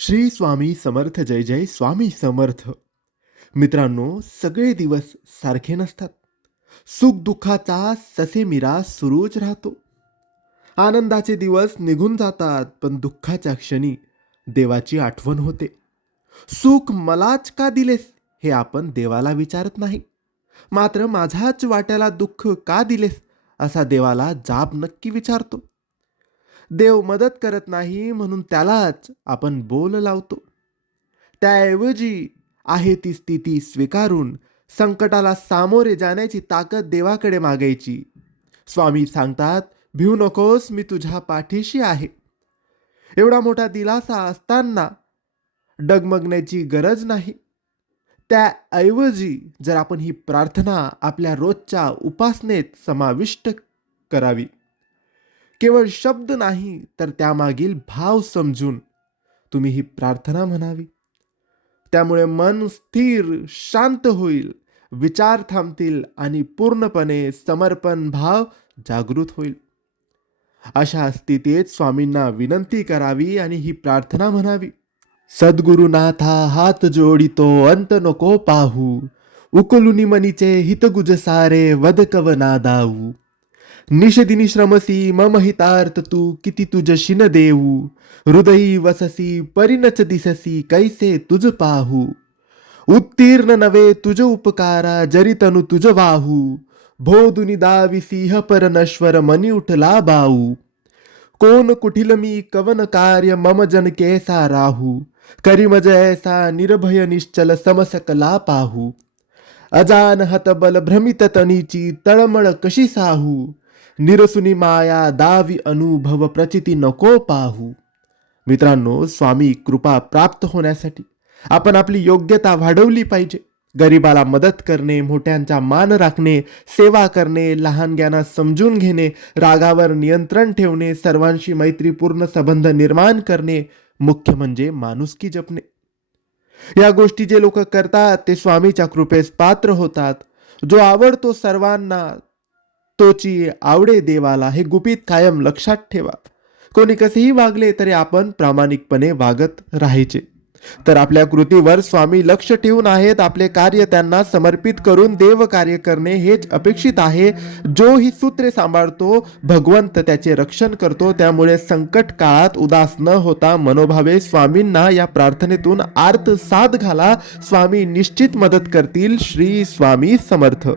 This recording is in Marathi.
श्री स्वामी समर्थ जय जय स्वामी समर्थ. मित्रांनो सगळे दिवस सारखे नसतात. सुख दुःखाचा ससेमिरा सुरूच राहतो. आनंदाचे दिवस निघून जातात पण दुःखाच्या क्षणी देवाची आठवण होते. सुख मलाच का दिलेस हे आपण देवाला विचारत नाही. मात्र माझ्याच वाट्याला दुःख का दिलेस असा देवाला जाब नक्की विचारतो. देव मदत करत नाही म्हणून त्यालाच आपण बोल लावतो. त्याऐवजी आहे ती स्थिती स्वीकारून संकटाला सामोरे जाण्याची ताकद देवाकडे मागायची. स्वामी सांगतात भिऊ नकोस मी तुझ्या पाठीशी आहे. एवढा मोठा दिलासा असताना डगमगण्याची गरज नाही. त्याऐवजी जर आपण ही प्रार्थना आपल्या रोजच्या उपासनेत समाविष्ट करावी. केवळ शब्द नाही तर त्यामागील भाव समजून तुम्ही ही प्रार्थना म्हणावी. त्यामुळे मन स्थिर शांत होईल विचार थांबतील आणि पूर्णपणे समर्पण भाव जागृत होईल. अशा स्थितीत स्वामींना विनंती करावी आणि ही प्रार्थना म्हणावी. सद्गुरुनाथा हात जोडितो अंत नको पाहू. उकलुनी मनीचे हितगुज सारे वदकव नादाऊ निषदिनी श्रमसी मम हितार्थ तू किती तुझ शिन देऊ. हृदयी वससी परिणच दिससी कैसे तुझ पाहू. उत्तीर्ण नवे तुझ उपकारा जरी तनु तुझ वाहू. भोदुनी दावी सिंह पर नश्वर मनी उठला बाऊ कोण कुठील मी कवन कार्य मम जन केसा राहू. करीमज ऐसा निर्भय निश्चल समसकला पाहू. अजान हतबल भ्रमित तनीची तळमळ कशी साहू. निरसुनी माया दावी अनुभव प्रचिती नको पाहू. मित्रांनो स्वामी कृपा प्राप्त होण्यासाठी आपण आपली योग्यता वाढवली पाहिजे. गरिबाला मदत करणे मोठ्यांचा मान राखणे सेवा करणे लहानग्यांना समजून घेणे रागावर नियंत्रण ठेवणे सर्वांशी मैत्रीपूर्ण संबंध निर्माण करणे मुख्य म्हणजे माणुसकी जपणे. या गोष्टी जे लोक करतात ते स्वामीच्या कृपेस पात्र होतात. जो आवडतो सर्वांना तोची आवडे देवाला हे गुपित कायम लक्षात ठेवा. कोणी कसेही वागले तरी आपण प्रामाणिकपणे वागत राहायचे. तर आपल्या कृतीवर स्वामी लक्ष ठेवून आहेत आपले कार्य त्यांना समर्पित करून देव कार्य करणे हेच अपेक्षित आहे. जो ही सूत्रे सांभाळतो भगवंत त्याचे रक्षण करतो त्यामुळे संकट काळात उदास न होता मनोभावे स्वामींना या प्रार्थनेतून आर्त साध घाला. स्वामी निश्चित मदत करतील. श्री स्वामी समर्थ.